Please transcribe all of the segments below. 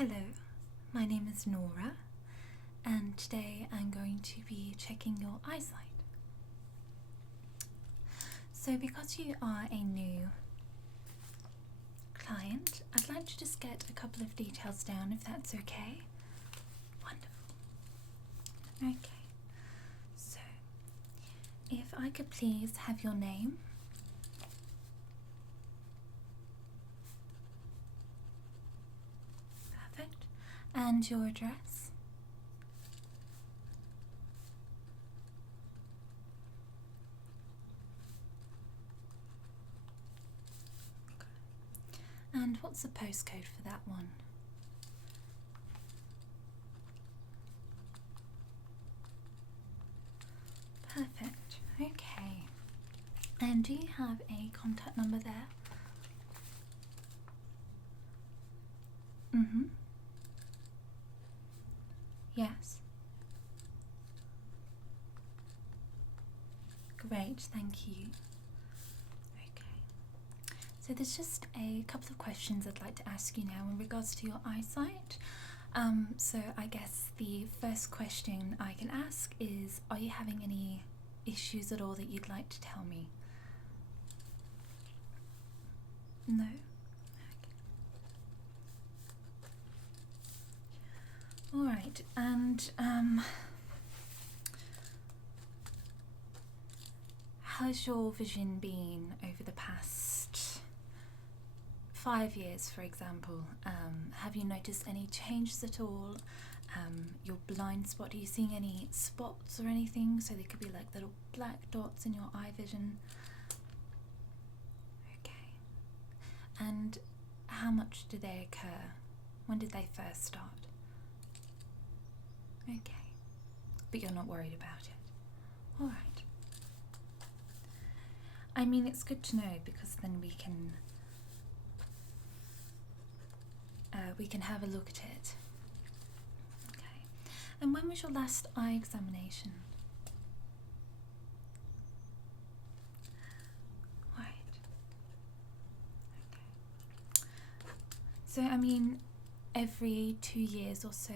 Hello, my name is Nora, and today I'm going to be checking your eyesight. So because you are a new client, I'd like to just get a couple of details down if that's okay. Wonderful. Okay, so if I could please have your name. Perfect. And your address. And what's the postcode for that one? Perfect. Okay. And do you have a contact number there? Mm-hmm. Yes. Great, thank you. So there's just a couple of questions I'd like to ask you now in regards to your eyesight. So I guess the first question I can ask is, are you having any issues at all that you'd like to tell me? No? Okay. Alright, and how's your vision been over the past 5 years, for example? Have you noticed any changes at all? Your blind spot, are you seeing any spots or anything? So they could be like little black dots in your eye vision. Okay. And how much do they occur? When did they first start? Okay. But you're not worried about it. Alright. I mean, it's good to know because then we can have a look at it. Okay. And when was your last eye examination? Right. Okay. So, I mean, every 2 years or so,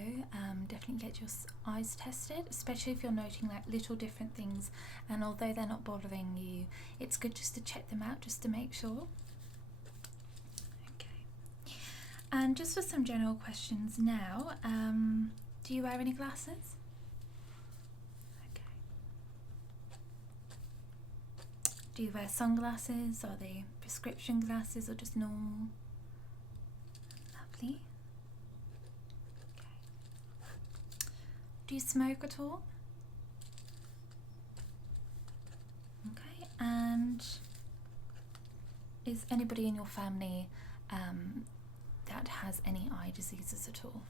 definitely get your eyes tested, especially if you're noting like little different things, and although they're not bothering you, it's good just to check them out just to make sure. And just for some general questions now, do you wear any glasses? Okay. Do you wear sunglasses? Are they prescription glasses or just normal? Lovely. Okay. Do you smoke at all? Okay. And is anybody in your family that has any eye diseases at all?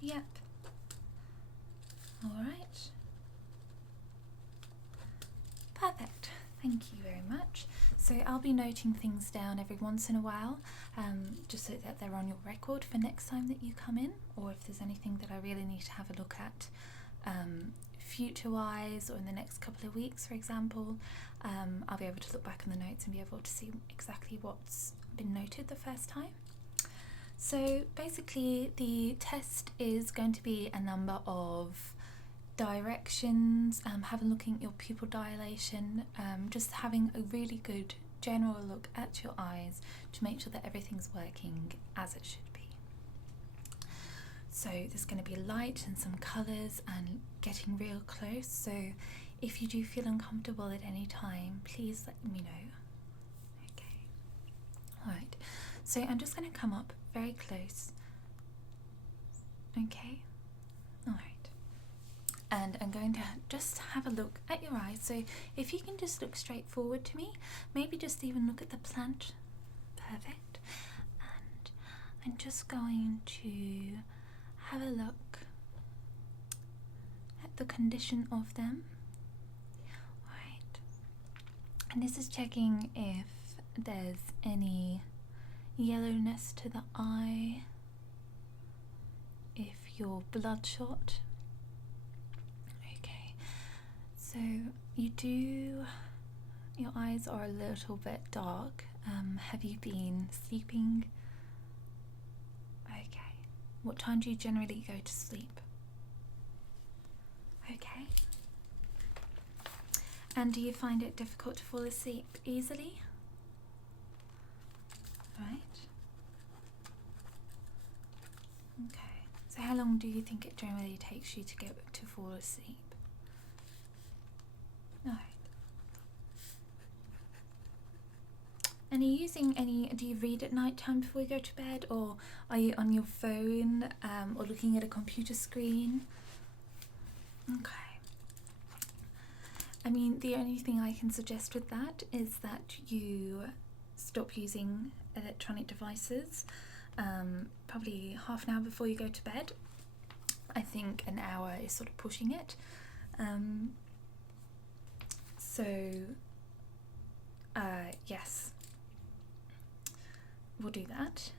Yep. Alright. Perfect. Thank you very much. So I'll be noting things down every once in a while, just so that they're on your record for next time that you come in, or if there's anything that I really need to have a look at future-wise or in the next couple of weeks, for example, I'll be able to look back on the notes and be able to see exactly what's been noted the first time. So basically the test is going to be a number of directions, having a look at your pupil dilation, just having a really good general look at your eyes to make sure that everything's working as it should be. So there's going to be light and some colours and getting real close, so if you do feel uncomfortable at any time, please let me know. Okay. Alright, so I'm just going to come up very close. Okay. Alright. And I'm going to just have a look at your eyes, so if you can just look straight forward to me, maybe just even look at the plant. Perfect. And I'm just going to have a look at the condition of them. Right. And this is checking if there's any yellowness to the eye, if you're bloodshot. Okay. So your eyes are a little bit dark. Have you been sleeping What time do you generally go to sleep? Okay. And do you find it difficult to fall asleep easily? Right. Okay. So how long do you think it generally takes you to get to fall asleep? Alright. And are you using do you read at night time before you go to bed, or are you on your phone or looking at a computer screen? Okay. I mean, the only thing I can suggest with that is that you stop using electronic devices probably half an hour before you go to bed. I think an hour is sort of pushing it. Yes, we'll do that.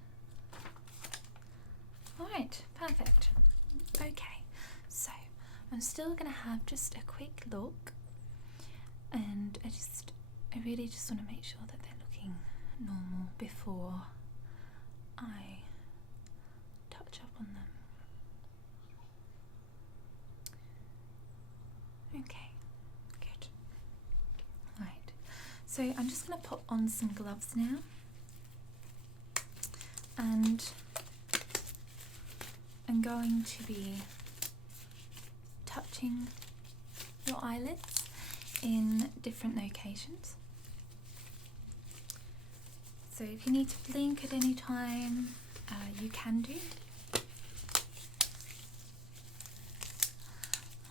Alright, perfect. Okay, so I'm still going to have just a quick look, and I really just want to make sure that they're looking normal before I touch up on them. Okay, good. Right, so I'm just going to put on some gloves now, and I'm going to be touching your eyelids in different locations. So if you need to blink at any time, you can do.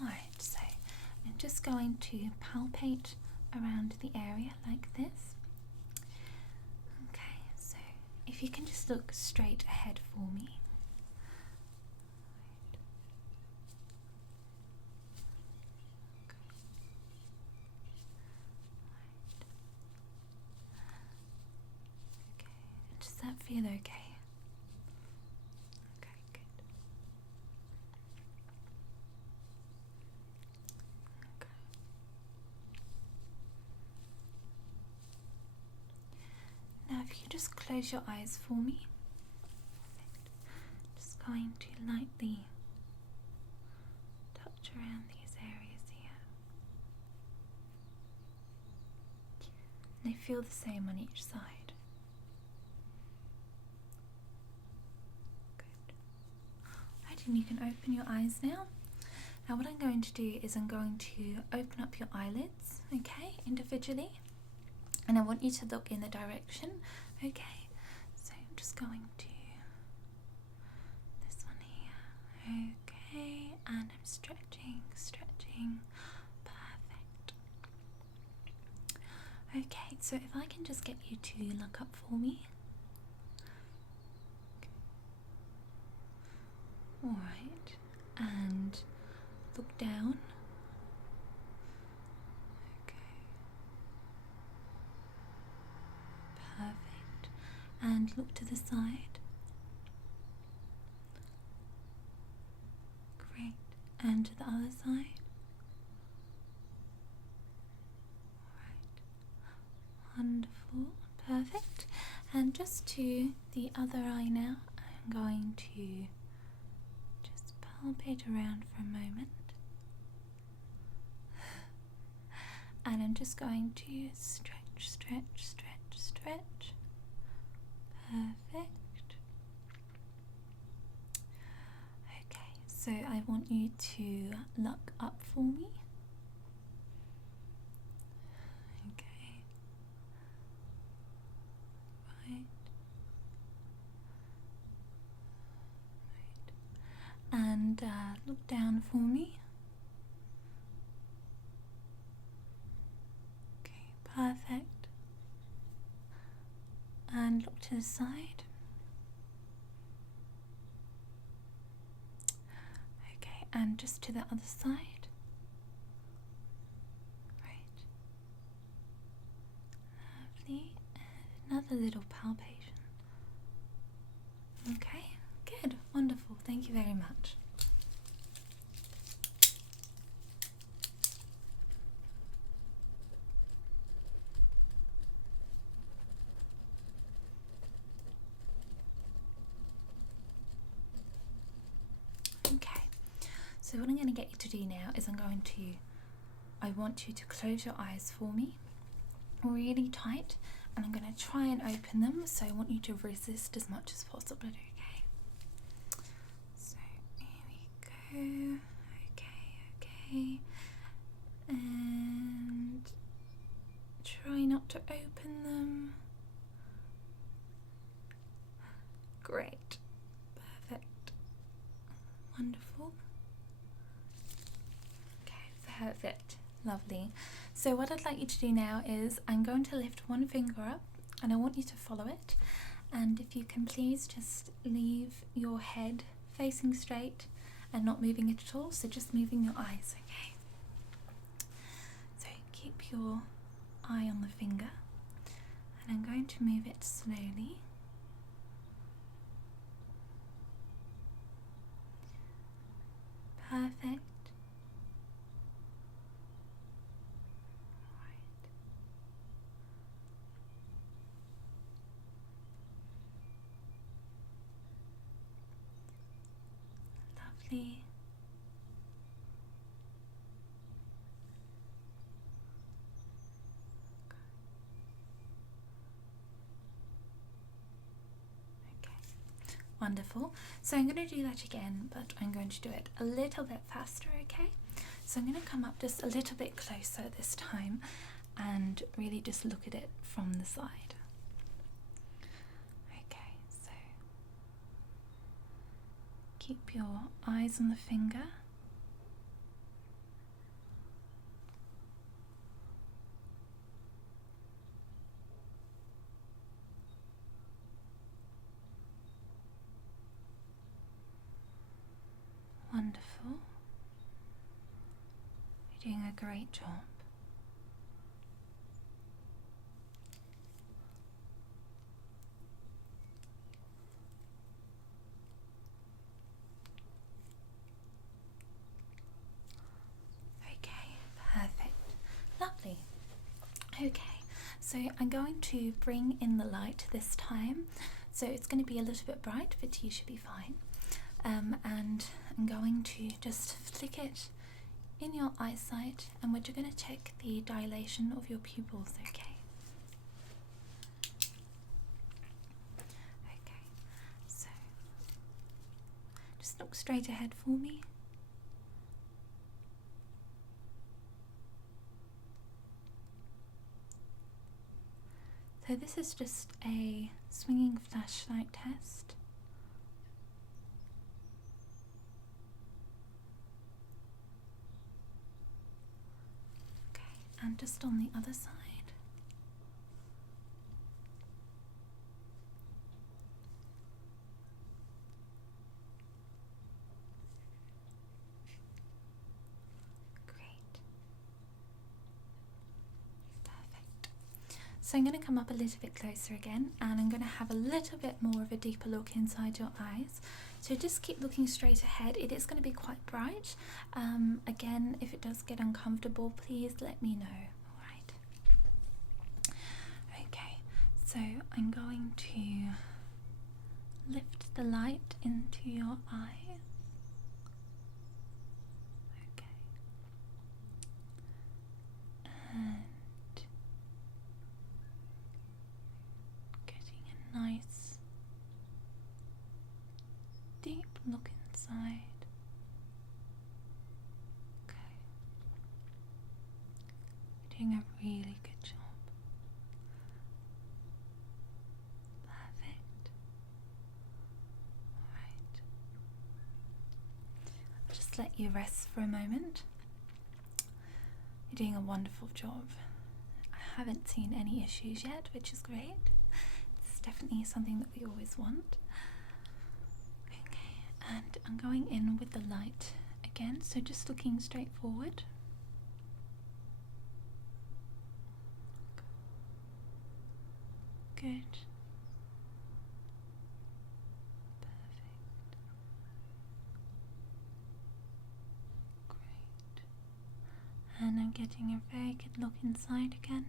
Alright, so I'm just going to palpate around the area like this. Okay, so if you can just look straight ahead for me. Does that feel okay? Okay, good. Okay. Now if you just close your eyes for me. Perfect. Just going to lightly touch around these areas here. They feel the same on each side. And you can open your eyes now. Now what I'm going to do is I'm going to open up your eyelids, okay, individually, and I want you to look in the direction, okay, so I'm just going to this one here, okay, and I'm stretching, perfect. Okay, so if I can just get you to look up for me. Alright, and look down. Okay. Perfect. And look to the side. Great. And to the other side. Alright. Wonderful. Perfect. And just to the other eye now, I'm going to palpate around for a moment, and I'm just going to stretch. Perfect. Okay, so I want you to look up for me. Okay. Right. And look down for me. Okay, perfect. And look to the side. Okay, and just to the other side. Right. Lovely. And another little palpation. Okay. Good, wonderful, thank you very much. So what I'm going to get you to do now is I want you to close your eyes for me really tight, and I'm going to try and open them, so I want you to resist as much as possible, okay? So here we go. Okay. And try not to open them. Great. Perfect. Wonderful. Okay, perfect. Lovely. So what I'd like you to do now is I'm going to lift one finger up and I want you to follow it. And if you can please just leave your head facing straight and not moving it at all, so just moving your eyes, okay? So keep your eye on the finger and I'm going to move it slowly. Perfect. Lovely. Wonderful. So I'm going to do that again, but I'm going to do it a little bit faster, okay? So I'm going to come up just a little bit closer this time and really just look at it from the side. Okay, so keep your eyes on the finger. Wonderful. You're doing a great job. Okay, perfect. Lovely. Okay, so I'm going to bring in the light this time. So it's going to be a little bit bright, but you should be fine. And I'm going to just flick it in your eyesight, and we're going to check the dilation of your pupils, okay? Okay, so just look straight ahead for me. So this is just a swinging flashlight test. And just on the other side. Great. Perfect. So I'm going to come up a little bit closer again, and I'm going to have a little bit more of a deeper look inside your eyes. So just keep looking straight ahead. It is going to be quite bright. Again, if it does get uncomfortable, please let me know. All right. Okay, so I'm going to lift the light into your eyes. Okay. And getting a nice deep look inside. Okay. You're doing a really good job. Perfect. Alright. I'll just let you rest for a moment. You're doing a wonderful job. I haven't seen any issues yet, which is great. It's definitely something that we always want. And I'm going in with the light again, so just looking straight forward. Good. Perfect. Great. And I'm getting a very good look inside again.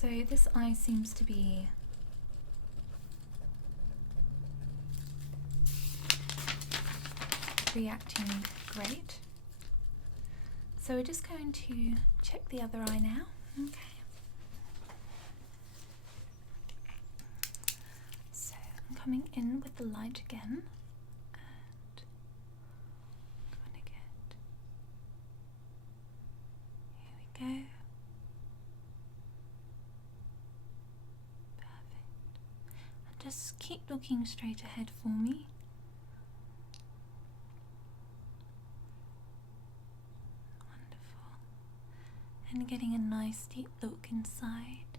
So this eye seems to be reacting great. So we're just going to check the other eye now. Okay. So I'm coming in with the light again, and I'm going to get, here we go. Perfect. And just keep looking straight ahead for me. And getting a nice deep look inside.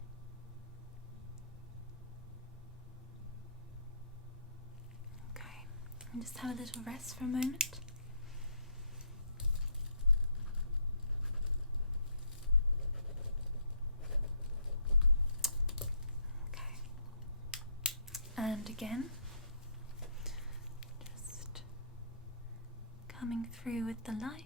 Okay, and just have a little rest for a moment. Okay, and again, just coming through with the light.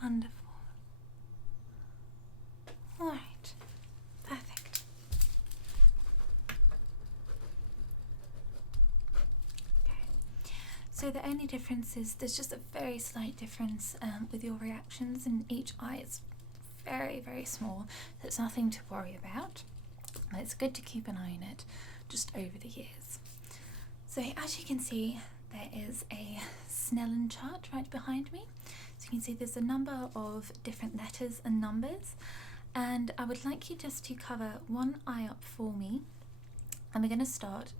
Wonderful. All right, perfect. Okay, so the only difference is there's just a very slight difference with your reactions in each eye. It's very, very small, so it's nothing to worry about. But it's good to keep an eye on it just over the years. So as you can see, there is a Snellen chart right behind me. So you can see there's a number of different letters and numbers, and I would like you just to cover one eye up for me, and we're going to start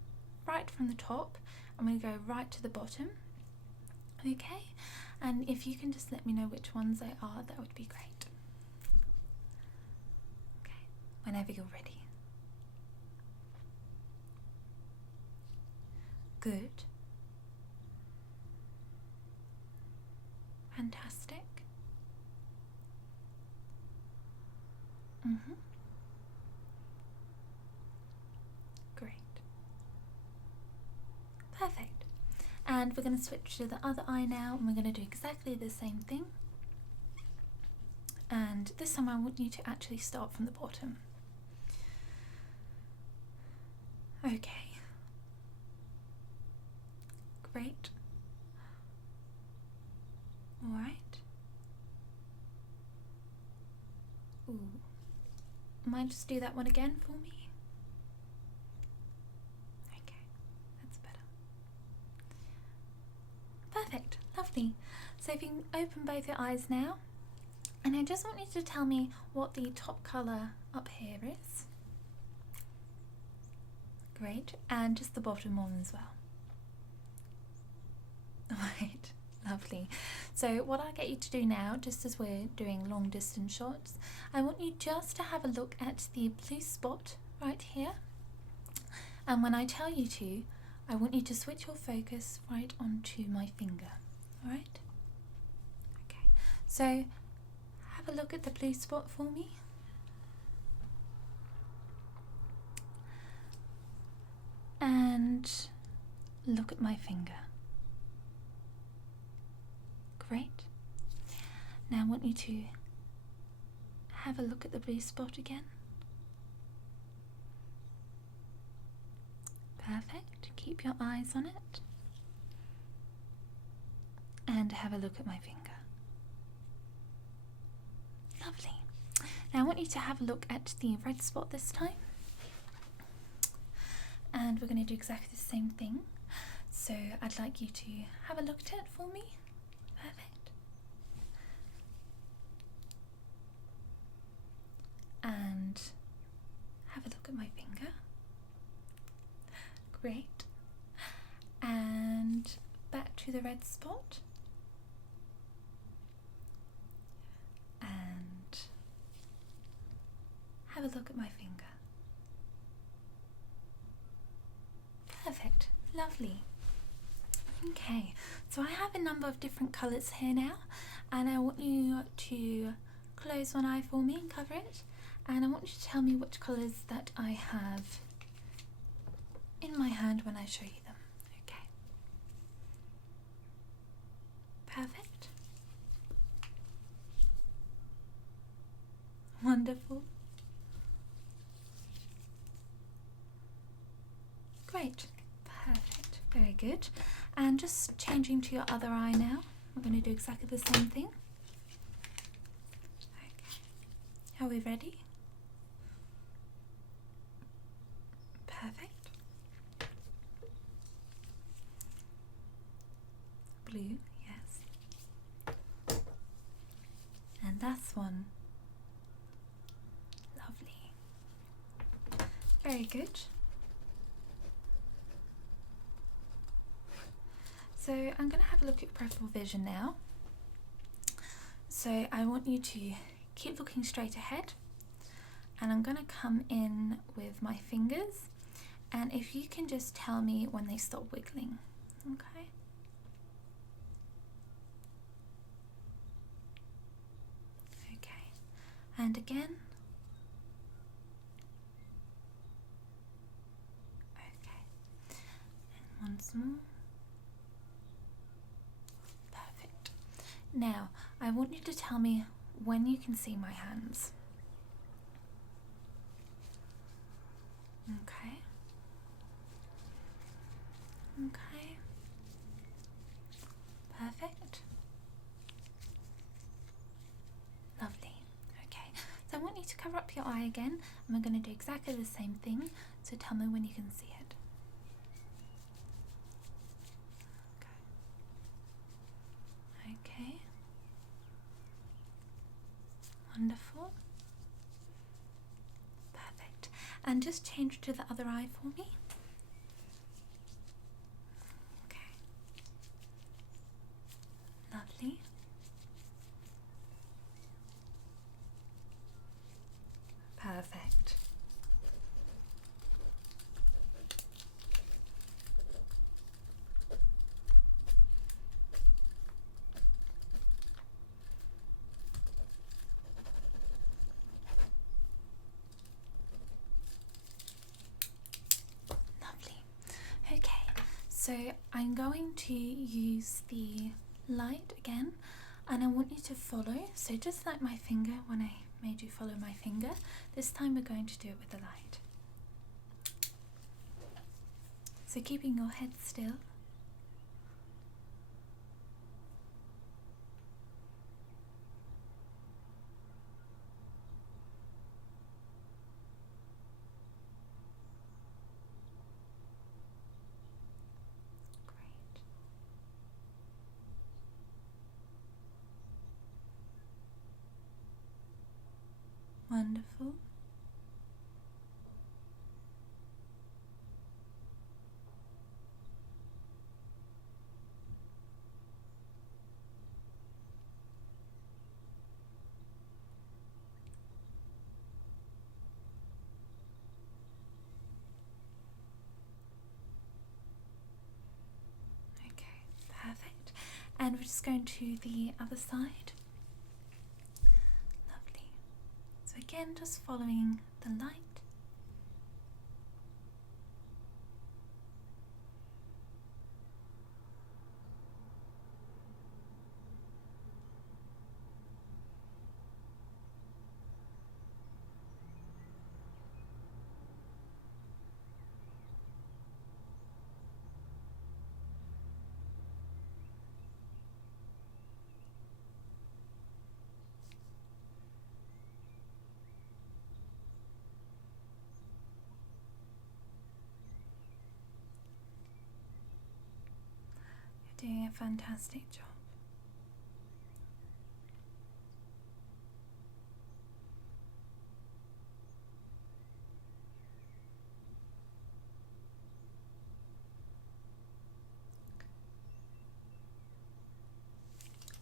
right from the top. I'm going to go right to the bottom, okay? And if you can just let me know which ones they are, that would be great. Okay, whenever you're ready. Good. Fantastic. Great. Perfect. And we're going to switch to the other eye now, and we're going to do exactly the same thing. And this time I want you to actually start from the bottom. Okay. Great. All right. Ooh. Might just do that one again for me? Okay, that's better. Perfect, lovely. So if you can open both your eyes now, and I just want you to tell me what the top colour up here is. Great, and just the bottom one as well. Alright, lovely. So what I'll get you to do now, just as we're doing long distance shots, I want you just to have a look at the blue spot right here. And when I tell you to, I want you to switch your focus right onto my finger. Alright? Okay, so have a look at the blue spot for me. And look at my finger. Great. Now I want you to have a look at the blue spot again. Perfect. Keep your eyes on it. And have a look at my finger. Lovely. Now I want you to have a look at the red spot this time. And we're going to do exactly the same thing. So I'd like you to have a look at it for me. Perfect. And have a look at my finger. Great. And back to the red spot. And have a look at my finger. Perfect. Lovely. Okay, so I have a number of different colours here now, and I want you to close one eye for me and cover it, and I want you to tell me which colours that I have in my hand when I show you them. Okay. Perfect. Wonderful. Great. Perfect. Very good. And just changing to your other eye now. We're going to do exactly the same thing. Okay. Are we ready? Perfect. Blue, yes. And that's one. Lovely. Very good. So I'm going to have a look at your peripheral vision now. So I want you to keep looking straight ahead, and I'm going to come in with my fingers, and if you can just tell me when they stop wiggling. Okay. Okay. And again. Okay. And once more. Perfect. Now, I want you to tell me when you can see my hands. Okay. Okay. Perfect. Lovely. Okay. So I want you to cover up your eye again, and we're going to do exactly the same thing. So tell me when you can see it. Okay. Okay. Wonderful. Perfect. And just change to the other eye for me. Okay. Lovely. Perfect. Okay, so I'm going to use the light again, and I want you to follow. So just like my finger, when I made you follow my finger, this time we're going to do it with the light. So keeping your head still. Wonderful. Okay, perfect. And we're just going to the other side. Lovely. So again, just following the light. You're doing a fantastic job.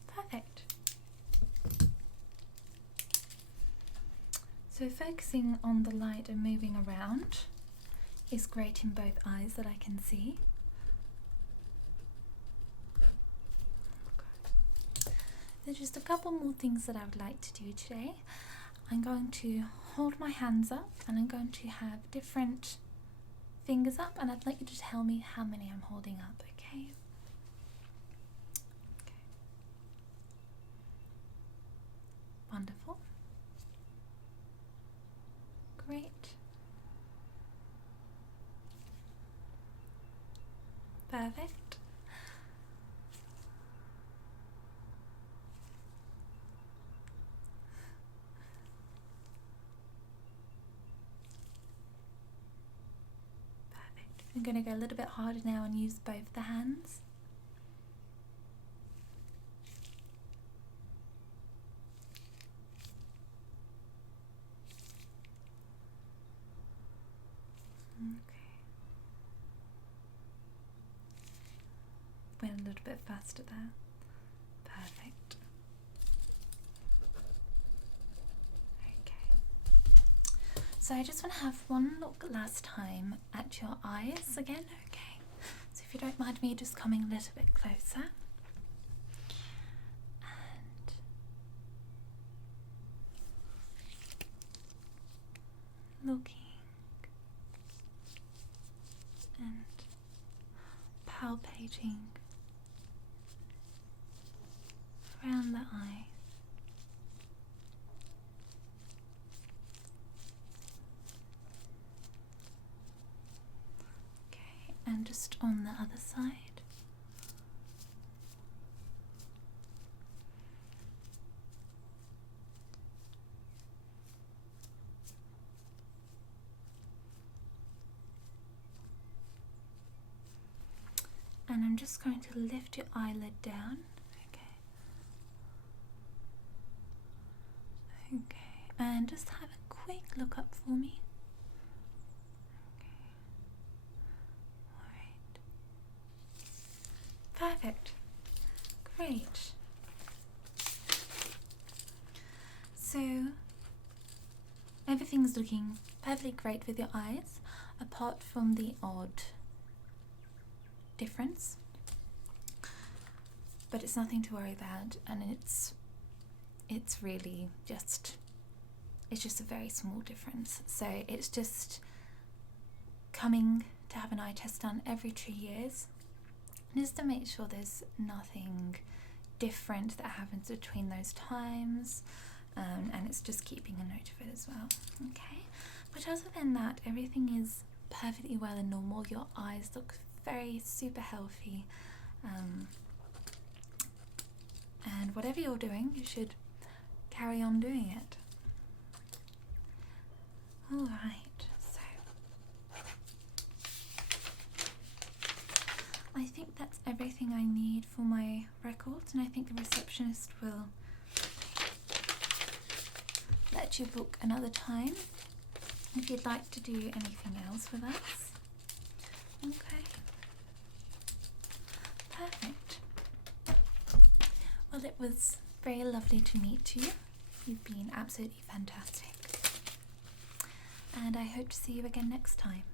Perfect. So focusing on the light and moving around is great in both eyes that I can see. Okay. There's just a couple more things that I would like to do today. I'm going to hold my hands up and I'm going to have different fingers up, and I'd like you to tell me how many I'm holding up, okay? Wonderful. Great. Perfect. Perfect. I'm going to go a little bit harder now and use both the hands. Okay. Went a little bit faster there. Perfect. Okay. So I just want to have one look last time at your eyes again, okay? So if you don't mind me just coming a little bit closer. And looking and palpating around the eye. Okay, and just on the other side. And I'm just going to lift your eyelid down. Okay, and just have a quick look up for me. Okay. Alright. Perfect. Great. So, everything's looking perfectly great with your eyes, apart from the odd difference. But it's nothing to worry about, and it's really just, it's just a very small difference. So it's just coming to have an eye test done every 2 years, just to make sure there's nothing different that happens between those times, and it's just keeping a note of it as well. Okay, but other than that, everything is perfectly well and normal. Your eyes look very super healthy, and whatever you're doing, you should carry on doing it. Alright, so I think that's everything I need for my records, and I think the receptionist will let you book another time if you'd like to do anything else with us. Okay. Perfect. Well, it was very lovely to meet you. You've been absolutely fantastic. And I hope to see you again next time.